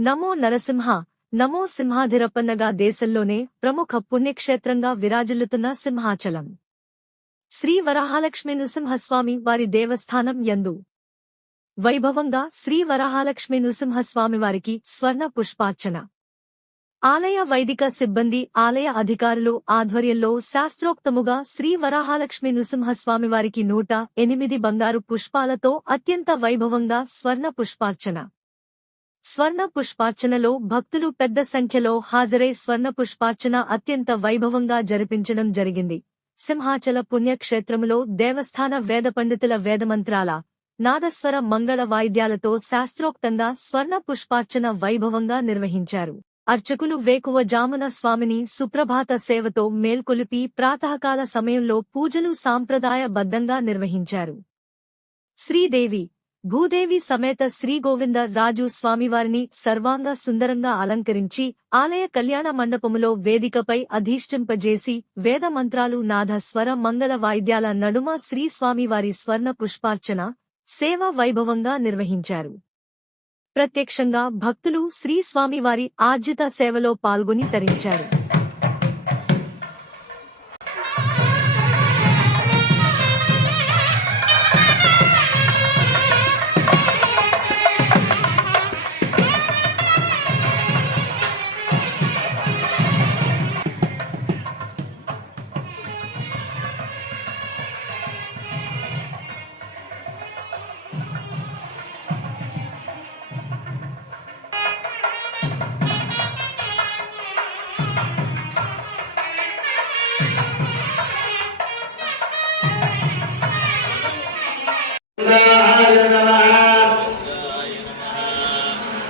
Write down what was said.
నమో నరసింహ నమో సింహాధిరప్పన్నగా దేశంలోనే ప్రముఖ పుణ్యక్షేత్రంగా విరాజిల్లుతున్న సింహాచలం. శ్రీ వరహాలక్ష్మి నృసింహస్వామి వారి దేవస్థానం యందు. వైభవంగా శ్రీ వరహాలక్ష్మి నృసింహస్వామి వారికి స్వర్ణ పుష్పార్చన. ఆలయ వైదిక సిబ్బంది ఆలయ అధికారులు ఆధ్వర్యంలో శాస్త్రోక్తముగా శ్రీ వరాహాలక్ష్మి నృసింహస్వామి వారికి నూట ఎనిమిది బంగారు పుష్పాలతో అత్యంత వైభవంగా స్వర్ణ పుష్పార్చన. స్వర్ణ పుష్పార్చనలో భక్తులు పెద్ద సంఖ్యలో హాజరై స్వర్ణ పుష్పార్చన అత్యంత వైభవంగా జరిపించడం జరిగింది. సింహాచల పుణ్యక్షేత్రములో దేవస్థాన వేద పండితుల వేదమంత్రాల నాదస్వర మంగళ వాయిద్యాలతో శాస్త్రోక్తంగా స్వర్ణ పుష్పార్చన వైభవంగా నిర్వహించారు. అర్చకులు వేకువ జామున స్వామిని సుప్రభాత సేవతో మేల్కొలిపి ప్రాతకాల సమయంలో పూజలు సాంప్రదాయబద్ధంగా నిర్వహించారు. శ్రీదేవి భూదేవి సమేత శ్రీ గోవింద రాజు స్వామివారిని సర్వాంగ సుందరంగా అలంకరించి ఆలయ కళ్యాణ మండపములో వేదికపై అధీష్టింపజేసి వేద మంత్రాలు నాద స్వర మంగళ వాయిద్యాల నడుమ శ్రీ స్వామివారి స్వర్ణ పుష్పార్చన సేవ వైభవంగా నిర్వహించారు. ప్రత్యక్షంగా భక్తులు శ్రీ స్వామివారి ఆర్జిత సేవలో పాల్గొని తరించారు.